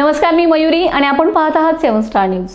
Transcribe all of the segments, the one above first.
नमस्कार, मी मयुरी आणि आपण पाहत आहात 7 स्टार न्यूज।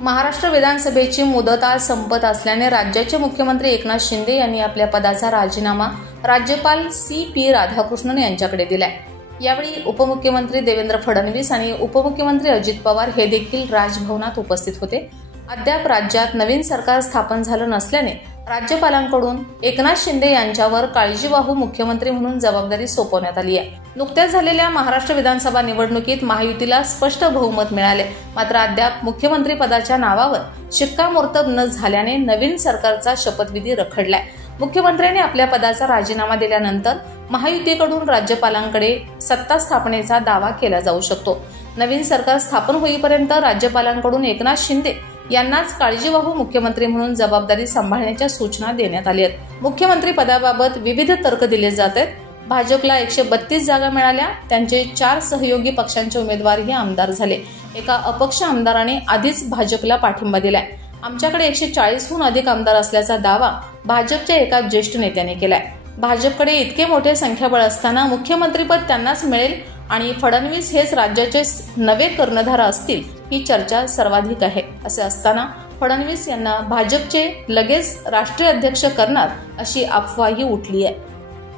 महाराष्ट्र विधानसभेची मुदत आज संपत असल्याने राज्याचे मुख्यमंत्री एकनाथ शिंदे यांनी आपल्या पदाचा राजीनामा राज्यपाल CP राधाकृष्णन यांच्याकडे दिलाय। यावेळी उपमुख्यमंत्री देवेंद्र फडणवीस आणि उपमुख्यमंत्री अजित पवार हे देखील राजभवनात उपस्थित होते। अद्याप राज्यात नवीन सरकार स्थापन झालं नसल्याने राज्यपालांकडून एकनाथ शिंदे यांच्यावर काळजीवाहू मुख्यमंत्री म्हणून जबाबदारी सोपवण्यात आली आहे। नुकत्याच झालेल्या महाराष्ट्र विधानसभा निवडणुकीत महायुतीला स्पष्ट बहुमत मिळाले, मात्र अद्याप मुख्यमंत्री पदाच्या नावावर शिक्कामोर्तब न झाल्याने नवीन सरकारचा शपथविधी रखडलाय। मुख्यमंत्र्यांनी आपल्या पदाचा राजीनामा दिल्यानंतर महायुतीकडून राज्यपालांकडे सत्ता स्थापनेचा दावा केला जाऊ शकतो। नवीन सरकार स्थापन होईपर्यंत राज्यपालांकडून एकनाथ शिंदे यांनाच काळजीवाहू मुख्यमंत्री म्हणून जबाबदारी सांभाळण्याच्या सूचना देण्यात आल्या आहेत। मुख्यमंत्री पदाबाबत विविध तर्क दिले जात आहेत। भाजपला 132 जागा मिळाल्या, त्यांचे 4 सहयोगी पक्षांचे उमेदवारही आमदार झाले। एका अपक्ष आमदाराने आधीच भाजपला पाठिंबा दिलाय। आमच्याकडे 140हून अधिक आमदार असल्याचा दावा भाजपच्या एका ज्येष्ठ नेत्याने केलाय। भाजपकडे इतके मोठे संख्याबळ असताना मुख्यमंत्रीपद त्यांनाच मिळेल आणि फडणवीस हेच राज्याचे नवे कर्णधार असतील, ही चर्चा सर्वाधिक आहे। असे असताना फडणवीस यांना भाजपचे लगेच राष्ट्रीय अध्यक्ष करणार अशी अफवाही उठली आहे।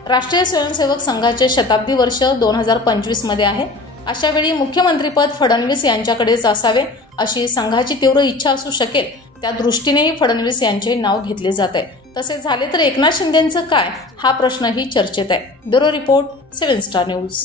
राष्ट्रीय स्वयंसेवक संघाचे शताब्दी वर्ष 2025 मध्ये आहे। अशा वेळी मुख्यमंत्रीपद फडणवीस यांच्याकडेच असावे अशी संघाची तीव्र इच्छा असू शकेल। त्या दृष्टीनेही फडणवीस यांचे नाव घेतले जात आहे। तसे झाले तर एकनाथ शिंदेंचं काय, हा प्रश्नही चर्चेत आहे। Bureau report, 7 star news.